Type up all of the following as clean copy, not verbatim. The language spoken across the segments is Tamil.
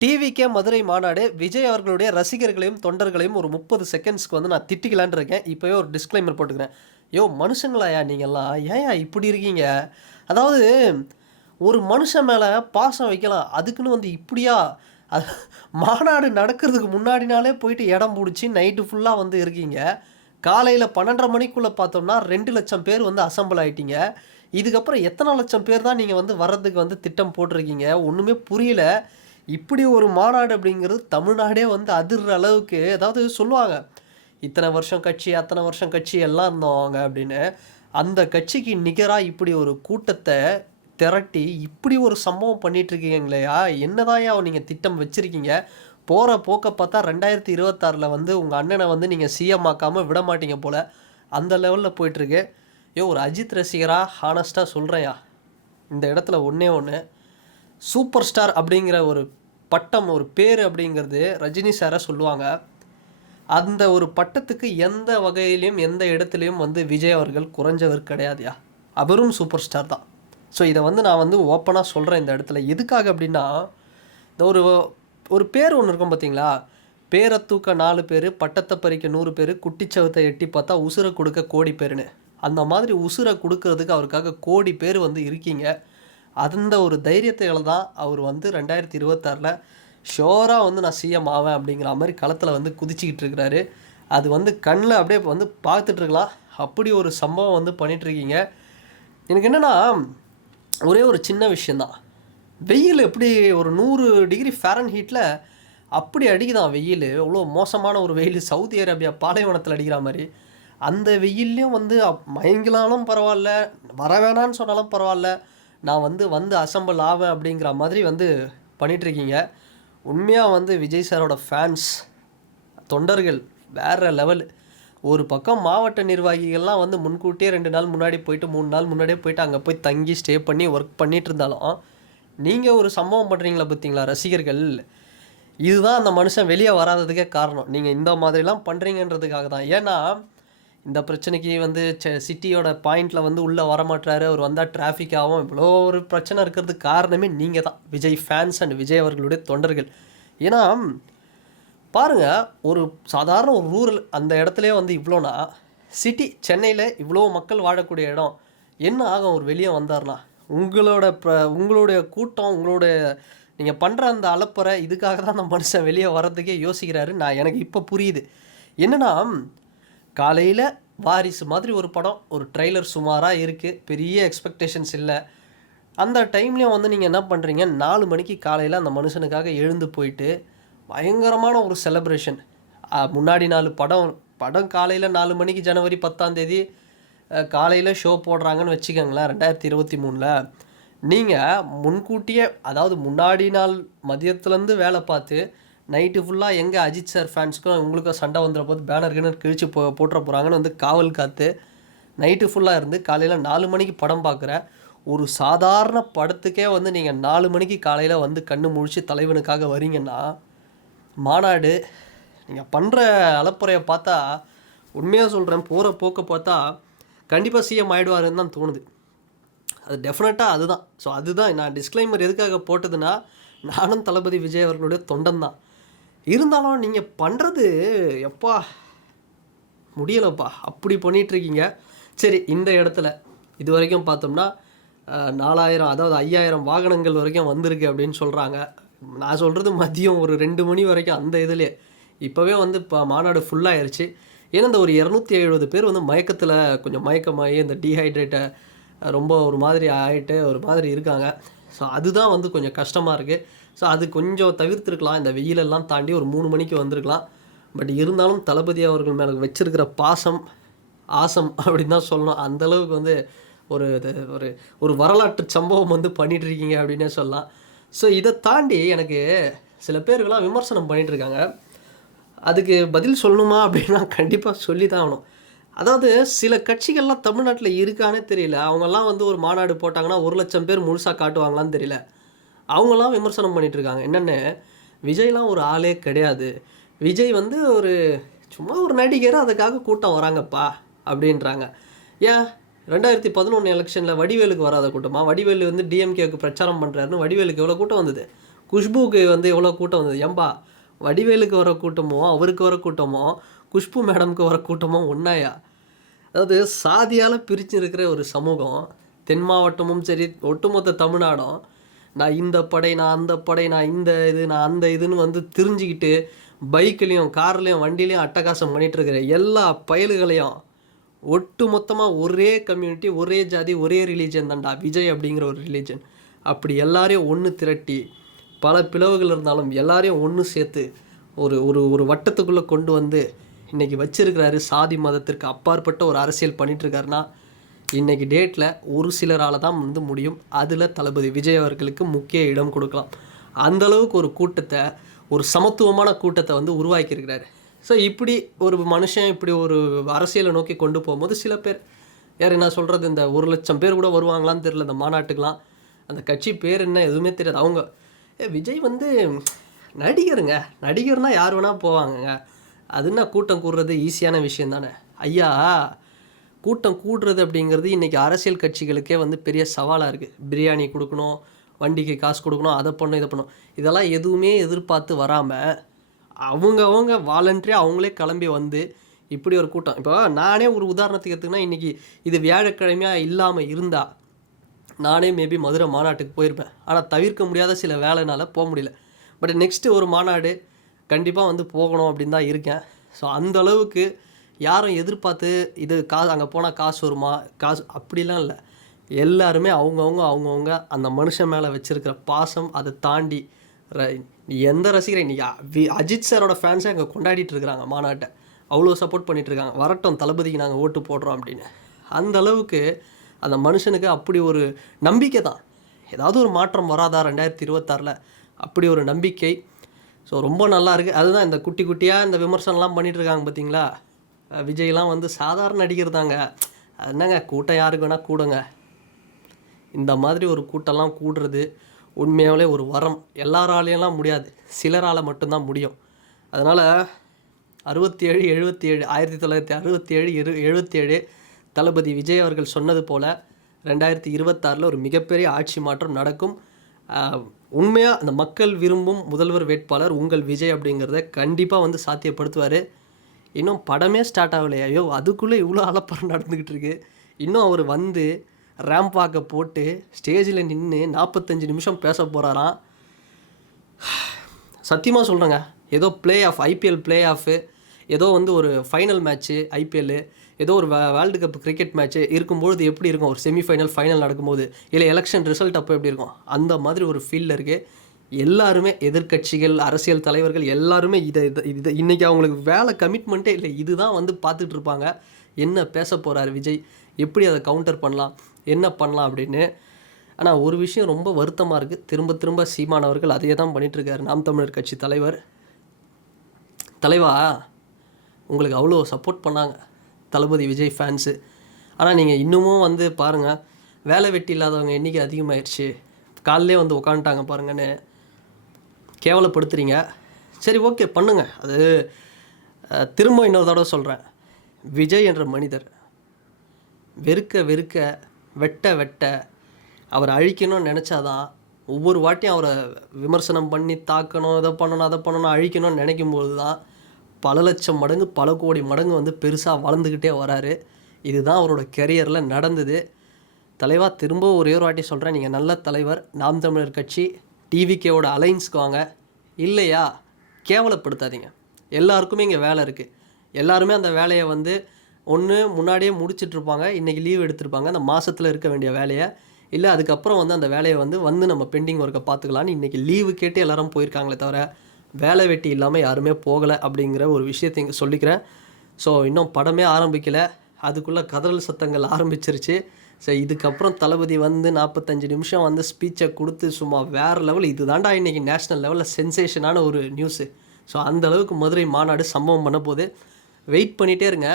டிவிகே மதுரை மாநாடு விஜய் அவர்களுடைய ரசிகர்களையும், தொண்டர்களையும் ஒரு 30 செகண்ட்ஸ்க்கு வந்து நான் திட்டிக்கலான்னு இருக்கேன். இப்பவே ஒரு டிஸ்க்ளைமர் போட்டுக்கிறேன். யோவ் மனுஷங்களாயா நீங்கலாம்? ஏன்யா இப்படி இருக்கீங்க? அதாவது ஒரு மனுஷன் மேல பாசம் வைக்கலாம். அதுக்குன்னு வந்து இப்படியா? அது மாநாடு நடக்கிறதுக்கு முன்னாடி நாளே போயிட்டு இடம் புடிச்சு நைட்டு ஃபுல்லா வந்து இருக்கீங்க. காலையில 12:30 மணிக்குள்ள பார்த்தோம்னா 2,00,000 பேர் வந்து அசெம்பிள் ஆயிட்டீங்க. இதுக்கப்புறம் எத்தன லட்சம் பேர் தான் நீங்க வந்து வர்றதுக்கு வந்து திட்டம் போட்டிருக்கீங்க? ஒண்ணுமே புரியல. இப்படி ஒரு மாநாடு அப்படிங்கிறது தமிழ்நாடே வந்து அதிர்ற அளவுக்கு அதாவது சொல்லுவாங்க. இத்தனை வருஷம் கட்சி, அத்தனை வருஷம் கட்சி எல்லாம் இருந்தவங்க அப்படின்னு. அந்த கட்சிக்கு நிகரா இப்படி ஒரு கூட்டத்த திரட்டி, இப்படி ஒரு சம்பவம் பண்ணிட்டு இருக்கீங்களேய்யா! என்னதாய்யா நீங்க திட்டம் வச்சிருக்கீங்க? போற போக்க பார்த்தா 2026ல வந்து உங்க அண்ணன வந்து நீங்க சிஎம் ஆக்காம விடமாட்டீங்க போல. அந்த லெவல்ல போயிட்டுருக்கு. ஒரு அஜித் ரசிகரா ஹானஸ்ட்டா சொல்றேன்யா. இந்த இடத்துல ஒண்ணே ஒண்ணு. சூப்பர் ஸ்டார் அப்படிங்கிற ஒரு பட்டம், ஒரு பேரு அப்படிங்கிறது ரஜினி சார சொல்லுவாங்க. அந்த ஒரு பட்டத்துக்கு எந்த வகையிலயும், எந்த இடத்துலயும் வந்து விஜய் அவர்கள் குறைஞ்சவர் கிடையாதுயா. அவரும் சூப்பர் ஸ்டார் தான். ஸோ இத வந்து நான் வந்து ஓப்பனா சொல்றேன் இந்த இடத்துல. எதுக்காக அப்படின்னா, இந்த ஒரு ஒரு பேர் ஒண்ணு இருக்கும் பார்த்தீங்களா? "பேர தூக்க 4 பேரு, பட்டத்த பறிக்க 100 பேரு, குட்டிச்சவத்த எட்டி பார்த்தா உசுர குடுக்க கோடி பேருன்னு." அந்த மாதிரி உசுர குடுக்குறதுக்கு அவருக்காக கோடி பேர் வந்து இருக்கீங்க. அந்த ஒரு தைரியத்தில தான் அவர் வந்து 2026ல ஷூரா வந்து நான் சிஎம் ஆவேன் அப்படிங்கிற மாரி களத்தில வந்து குதிச்சுக்கிட்டு இருக்கிறாரு. அது வந்து கண்ல அப்படியே வந்து பார்த்துட்டு இருக்கலாம். அப்படி ஒரு சம்பவம் வந்து பண்ணிட்டு இருக்கீங்க. எனக்கு என்னன்னா, ஒரே ஒரு சின்ன விஷயம் தான். வெயில் எப்படி ஒரு 100 டிகிரி ஃபாரன்ஹீட்ல அப்படி அடிக்குதாம் வெயிலு. அவ்வளோ மோசமான ஒரு வெயிலு. சவுதி அரேபியா பாலைவனத்தில அடிக்கிற மாரி. அந்த வெயில்லயும் வந்து மயங்கினாலும் பரவால்ல, வர வேணான்னு சொன்னாலும் பரவால்ல. நான் வந்து வந்து அசெம்பிள் ஆவேன் அப்படிங்கிற மாதிரி வந்து பண்ணிட்டுருக்கீங்க. உண்மையா வந்து விஜய் சாரோட ஃபேன்ஸ், தொண்டர்கள் வேற லெவல். ஒரு பக்கம் மாவட்ட நிர்வாகிகள்லாம் வந்து முன்கூட்டியே 2 நாள் முன்னாடி போயிட்டு, 3 நாள் முன்னாடியே போயிட்டு அங்க போய் தங்கி ஸ்டே பண்ணி ஒர்க் பண்ணிட்டு இருந்தாலும், நீங்க ஒரு சம்பவம் பண்றீங்களா பார்த்தீங்களா ரசிகர்கள், இதுதான் அந்த மனுஷன் வெளிய வராததுக்கே காரணம். நீங்க இந்த மாதிரிலாம் பண்றீங்கன்றதுக்காக தான். ஏன்னா, இந்த பிரச்சனைக்கு வந்து சிட்டியோட பாயிண்ட்ல வந்து உள்ள வரமாட்றாரு. அவர் வந்தா டிராஃபிக் ஆகும். இவ்வளோ ஒரு பிரச்சனை இருக்கிறதுக்கு காரணமே நீங்க தான். விஜய் ஃபேன்ஸ் அண்ட் விஜய் அவர்களுடைய தொண்டர்கள். ஏன்னா, பாருங்க ஒரு சாதாரண ஒரு ரூரல் அந்த இடத்துலயே வந்து இவ்வளோனா, சிட்டி சென்னையில இவ்வளோ மக்கள் வாழக்கூடிய இடம். என்ன ஆகும் அவர் வெளிய வந்தார்னா? உங்களுடைய கூட்டம், நீங்க பண்ற அந்த அலப்பறை இதுக்காக தான் அந்த மனுஷன் வெளிய வர்றதுக்கே யோசிக்கிறாரு. எனக்கு இப்ப புரியுது. என்னன்னா காலையில வாரிசு மாதிரி ஒரு படம். ஒரு ட்ரெய்லர் சுமாரா இருக்கு. பெரிய எக்ஸ்பெக்டேஷன்ஸ் இல்ல. அந்த டைம்லயும் வந்து நீங்க என்ன பண்றீங்க, 4 மணிக்கு காலையில அந்த மனுஷனுக்காக எழுந்து போயிட்டு, பயங்கரமான ஒரு செலிப்ரேஷன். முன்னாடி நாள் படம் படம் காலையில 4 மணிக்கு ஜனவரி 10ஆம் தேதி காலையில ஷோ போடுறாங்கன்னு வச்சுக்கோங்களேன் 2023ல. நீங்க முன்கூட்டியே அதாவது முன்னாடி நாள் மதியத்துலேருந்து வேலை பார்த்து நைட்டு ஃபுல்லாக எங்கே அஜித் சார் ஃபேன்ஸுக்கும் உங்களுக்கும் சண்டை வந்துட போது பேனர் கிணறு கிழிச்சு போட்டுற போகிறாங்கன்னு வந்து காவல் காத்து நைட்டு ஃபுல்லாக இருந்து காலையில் 4 மணிக்கு படம் பார்க்குற ஒரு சாதாரண படத்துக்கே வந்து நீங்கள் 4 மணிக்கு காலையில் வந்து கண்ணு முழிச்சு தலைவனுக்காக வரீங்கன்னா மாநாடு நீங்கள் பண்ணுற அலப்புறையை பார்த்தா உண்மையாக சொல்கிறேன் போகிற போக்க பார்த்தா கண்டிப்பாக சிஎம் ஆகிடுவாருன்னு தான் தோணுது. அது டெஃபினட்டாக அதுதான். ஸோ அதுதான் நான் டிஸ்க்ளைமர் எதுக்காக போட்டதுன்னா நானும் தளபதி விஜய் அவர்களுடைய தொண்டன் தான். இருந்தாலும் நீங்கள் பண்ணுறது எப்பா முடியலப்பா அப்படி பண்ணிகிட்ருக்கீங்க. சரி இந்த இடத்துல இது வரைக்கும் பார்த்தோம்னா 4000 அதாவது 5000 வாகனங்கள் வரைக்கும் வந்திருக்கு அப்படின்னு சொல்கிறாங்க. நான் சொல்கிறது மதியம் ஒரு 2 மணி வரைக்கும் அந்த இதுலேயே இப்போவே வந்து இப்போ மாநாடு ஃபுல்லாகிருச்சு. ஏன்னா இந்த ஒரு 270 பேர் வந்து மயக்கத்தில் கொஞ்சம் மயக்கமாகி இந்த டீஹைட்ரேட்டை ரொம்ப ஒரு மாதிரி ஆகிட்டு ஒரு மாதிரி இருக்காங்க. ஸோ அதுதான் வந்து கொஞ்சம் கஷ்டமாக இருக்குது. ஸோ அது கொஞ்சம் தவிர்த்துருக்கலாம். இந்த வெயிலெல்லாம் தாண்டி ஒரு 3 மணிக்கு வந்திருக்கலாம். பட் இருந்தாலும் தளபதி அவர்கள் மேலே வச்சிருக்கிற பாசம் ஆசம் அப்படின்னு தான் சொல்லணும். அந்தளவுக்கு வந்து ஒரு ஒரு ஒரு வரலாற்று சம்பவம் வந்து பண்ணிகிட்டு இருக்கீங்க அப்படின்னே சொல்லலாம். ஸோ இதை தாண்டி எனக்கு சில பேருக்கெல்லாம் விமர்சனம் பண்ணிகிட்ருக்காங்க. அதுக்கு பதில் சொல்லணுமா அப்படின்னா கண்டிப்பாக சொல்லி தான் ஆகணும். அதாவது சில கட்சிகள்லாம் தமிழ்நாட்டில் இருக்கானே தெரியல. அவங்கெல்லாம் வந்து ஒரு மாநாடு போட்டாங்கன்னா 1,00,000 பேர் முழுசாக காட்டுவாங்களான்னு தெரியல. அவங்களாம் விமர்சனம் பண்ணிகிட்ருக்காங்க. என்னென்னு விஜய்லாம் ஒரு ஆளே கிடையாது. விஜய் வந்து சும்மா ஒரு நடிகர் அதுக்காக கூட்டம் வராங்கப்பா அப்படின்றாங்க. ஏன் 2011 எலெக்ஷனில் வடிவேலுக்கு வராத கூட்டமா? வடிவேலு வந்து டிஎம்கேவுக்கு பிரச்சாரம் பண்ணுறாருன்னு வடிவேலுக்கு எவ்வளோ கூட்டம் வந்தது? குஷ்புக்கு வந்து எவ்வளோ கூட்டம் வந்தது. ஏம்பா வடிவேலுக்கு வர கூட்டமோ அவருக்கு வர கூட்டமோ குஷ்பு மேடம்க்கு வர கூட்டமோ ஒன்றாயா? அதாவது சாதியால் பிரித்து இருக்கிற ஒரு சமூகம், தென் மாவட்டமும் சரி ஒட்டுமொத்த தமிழ்நாடும் நான் இந்த படை, நான் அந்த படை, நான் இந்த இது, நான் அந்த இதுன்னு வந்து தெரிஞ்சுக்கிட்டு பைக்லேயும் கார்லேயும் வண்டிலையும் அட்டகாசம் பண்ணிகிட்டு இருக்கிற எல்லா பயல்களையும் ஒட்டு மொத்தமாக ஒரே கம்யூனிட்டி, ஒரே ஜாதி, ஒரே ரிலீஜன் தான்டா விஜய் அப்படிங்கிற ஒரு ரிலீஜன். அப்படி எல்லாரையும் ஒன்று திரட்டி பல பிளவுகள் இருந்தாலும் எல்லாரையும் ஒன்று சேர்த்து ஒரு ஒரு ஒரு வட்டத்துக்குள்ளே கொண்டு வந்து இன்றைக்கி வச்சிருக்கிறாரு. சாதி மதத்திற்கு அப்பாற்பட்ட ஒரு அரசியல் பண்ணிகிட்ருக்காருன்னா இன்றைக்கி டேட்டில் ஒரு சிலரால் தான் வந்து முடியும். அதில் தளபதி விஜய் அவர்களுக்கு முக்கிய இடம் கொடுக்கலாம். அந்தளவுக்கு ஒரு கூட்டத்தை, ஒரு சமத்துவமான கூட்டத்தை வந்து உருவாக்கியிருக்கிறாரு. ஸோ இப்படி ஒரு மனுஷன் இப்படி ஒரு அரசியலை நோக்கி கொண்டு போகும்போது சில பேர் யார் என்ன சொல்கிறது, இந்த 1,00,000 பேர் கூட வருவாங்களான்னு தெரியல இந்த மாநாட்டுக்கெலாம். அந்த கட்சி பேர் என்ன எதுவுமே தெரியாது. அவங்க விஜய் வந்து நடிகருங்க, நடிகர்னால் யார் வேணால் போவாங்கங்க, அதுன்னா கூட்டம் கூடுறது ஈஸியான விஷயம் தானே ஐயா. கூட்டம் கூடுறது அப்படிங்கிறது இன்றைக்கி அரசியல் கட்சிகளுக்கே வந்து பெரிய சவாலாக இருக்குது. பிரியாணி கொடுக்கணும், வண்டிக்கு காசு கொடுக்கணும், அதை பண்ணணும் இதை பண்ணணும், இதெல்லாம் எதுவுமே எதிர்பார்த்து வராமல் அவங்க வாலண்டரியாக அவங்களே கிளம்பி வந்து இப்படி ஒரு கூட்டம். இப்போ நானே ஒரு உதாரணத்துக்கு எடுத்துக்கினா, இன்றைக்கி இது வியாழக்கிழமையாக இல்லாமல் இருந்தால் நானே மேபி மதுரை மாநாட்டுக்கு போயிருப்பேன். ஆனால் தவிர்க்க முடியாத சில வேலைனால போக முடியல. பட் நெக்ஸ்ட்டு ஒரு மாநாடு கண்டிப்பாக வந்து போகணும் அப்படின்னு தான் இருக்கேன். ஸோ அந்த அளவுக்கு யாரும் எதிர்பார்த்து இது அங்கே போனால் காசு வருமா, காசு அப்படிலாம் இல்லை. எல்லாருமே அவங்கவுங்க அந்த மனுஷன் மேலே வச்சுருக்கிற பாசம், அதை தாண்டி எந்த ரசிகரை இன்றைக்கி அஜித் சாரோட ஃபேன்ஸை அங்கே கொண்டாடிட்டு இருக்கிறாங்க மாநாட்டை, அவ்வளோ சப்போர்ட் பண்ணிகிட்ருக்காங்க. வரட்டும் தளபதிக்கு நாங்கள் ஓட்டு போடுறோம் அப்படின்னு. அந்த அளவுக்கு அந்த மனுஷனுக்கு அப்படி ஒரு நம்பிக்கை தான். ஏதாவது ஒரு மாற்றம் வராதா 2026 அப்படி ஒரு நம்பிக்கை. ஸோ ரொம்ப நல்லா இருக்குது. அதுதான் இந்த குட்டி குட்டியாக இந்த விமர்சனம்லாம் பண்ணிகிட்ருக்காங்க பார்த்தீங்களா. விஜய்லாம் வந்து சாதாரண நடிகர் தாங்க, அது என்னங்க கூட்டம் யாருக்கு வேணால் கூடுங்க. இந்த மாதிரி ஒரு கூட்டம்லாம் கூடுறது உண்மையாகவே ஒரு வரம். எல்லாராலையெல்லாம் முடியாது, சிலரால் மட்டும்தான் முடியும். அதனால் 1967 தளபதி விஜய் அவர்கள் சொன்னது போல் 2026 ஒரு மிகப்பெரிய ஆட்சி மாற்றம் நடக்கும். உண்மையாக அந்த மக்கள் விரும்பும் முதல்வர் வேட்பாளர் உங்கள் விஜய் அப்படிங்கிறத கண்டிப்பாக வந்து சாத்தியப்படுத்துவார். இன்னும் படமே ஸ்டார்ட் ஆகலையா, ஐயோ அதுக்குள்ளே இவ்வளோ அலப்பறம் நடந்துக்கிட்டு இருக்கு. இன்னும் அவர் வந்து ரேம்ப் வாக்கை போட்டு ஸ்டேஜில் நின்று 45 நிமிஷம் பேச போகிறாராம். சத்தியமாக சொல்கிறேங்க, ஏதோ ஐபிஎல் பிளே ஆஃபு, ஏதோ வந்து ஒரு ஃபைனல் மேட்ச்சு ஐபிஎல்லு, ஏதோ ஒரு வேர்ல்டு கப் கிரிக்கெட் மேட்ச்சு இருக்கும்போது எப்படி இருக்கும், ஒரு செமிஃபைனல் ஃபைனல் நடக்கும்போது, இல்லை எலெக்ஷன் ரிசல்ட் அப்போ எப்படி இருக்கும், அந்த மாதிரி ஒரு ஃபீல்டில் இருக்குது. எல்லாருமே எதிர்கட்சிகள், அரசியல் தலைவர்கள் எல்லாருமே இதை இன்றைக்கி அவங்களுக்கு வேலை கமிட்மெண்ட்டே இல்லை, இதுதான் வந்து பார்த்துட்டு இருப்பாங்க. என்ன பேச போகிறார் விஜய், எப்படி அதை கவுண்டர் பண்ணலாம், என்ன பண்ணலாம் அப்படின்னு. ஆனால் ஒரு விஷயம் ரொம்ப வருத்தமாக இருக்குது, திரும்ப சீமானவர்கள் அதையே தான் பண்ணிகிட்ருக்காரு. நாம் தமிழர் கட்சி தலைவா உங்களுக்கு அவ்வளோ சப்போர்ட் பண்ணாங்க தளபதி விஜய் ஃபேன்ஸு. ஆனால் நீங்கள் இன்னமும் வந்து பாருங்கள், வேலை வெட்டி இல்லாதவங்க எண்ணிக்கை அதிகமாகிடுச்சு, காலையிலே வந்து உட்காந்துட்டாங்க பாருங்கன்னு கேவலப்படுத்துகிறீங்க. சரி ஓகே பண்ணுங்கள், அது திரும்ப இன்னொரு தடவை சொல்கிறேன், விஜய் என்ற மனிதர் வெறுக்க வெட்ட அவரை அழிக்கணும்னு நினச்சாதான், ஒவ்வொரு வாட்டியும் அவரை விமர்சனம் பண்ணி தாக்கணும், இதை பண்ணணும் அதை பண்ணணும் அழிக்கணும்னு நினைக்கும்போது தான் பல லட்சம் மடங்கு பல கோடி மடங்கு வந்து பெருசாக வளர்ந்துக்கிட்டே வராரு. இதுதான் அவரோட கெரியரில் நடந்தது. தலைவா திரும்ப ஒரே ஒரு வாட்டி சொல்கிறேன், நீங்கள் நல்ல தலைவர், நாம் தமிழர் கட்சி டிவிகேவோட அலைன்ஸ்க்கு வாங்க. இல்லையா கேவலப்படுத்தாதீங்க. எல்லாருக்குமே இங்கே வேலை இருக்குது. எல்லாருமே அந்த வேலையை வந்து ஒன்று முன்னாடியே முடிச்சிட்ருப்பாங்க, இன்றைக்கி லீவ் எடுத்திருப்பாங்க அந்த மாதத்தில் இருக்க வேண்டிய வேலையை, இல்லை அதுக்கப்புறம் வந்து அந்த வேலையை வந்து நம்ம பெண்டிங் ஒர்க்கை பார்த்துக்கலான்னு இன்றைக்கி லீவு கேட்டு எல்லோரும் போயிருக்காங்களே தவிர வேலை வெட்டி இல்லாமல் யாருமே போகலை அப்படிங்கிற ஒரு விஷயத்தை இங்கே சொல்லிக்கிறேன். ஸோ இன்னும் படமே ஆரம்பிக்கலை, அதுக்குள்ளே கதறல் சத்தங்கள் ஆரம்பிச்சிருச்சு. ஸோ இதுக்கப்புறம் தளபதி வந்து 45 நிமிஷம் வந்து ஸ்பீச்சை கொடுத்து சும்மா வேறு லெவல், இது தாண்டா இன்றைக்கி நேஷ்னல் லெவலில் சென்சேஷனான ஒரு நியூஸு. ஸோ அந்தளவுக்கு மதுரை மாநாடு சம்பவம் பண்ண போது வெயிட் பண்ணிகிட்டே இருங்க.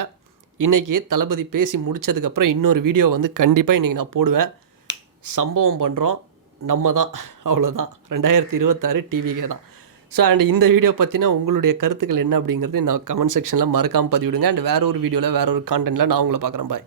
இன்றைக்கி தளபதி பேசி முடித்ததுக்கப்புறம் இன்னொரு வீடியோ வந்து கண்டிப்பாக இன்றைக்கி நான் போடுவேன். சம்பவம் பண்ணுறோம் நம்ம தான், அவ்வளோதான். 2026 டிவிகே தான். ஸோ அண்ட் இந்த வீடியோ பற்றினா உங்களுடைய கருத்துக்கள் என்ன அப்படிங்கிறது இந்த கமெண்ட் செக்ஷனில் மறக்காமல் பதிவிடுங்க. அண்ட் வேறு ஒரு வீடியோவில் வேறு ஒரு கான்டென்ட்டில் நான் உங்களை பார்க்குறேன். பாய்.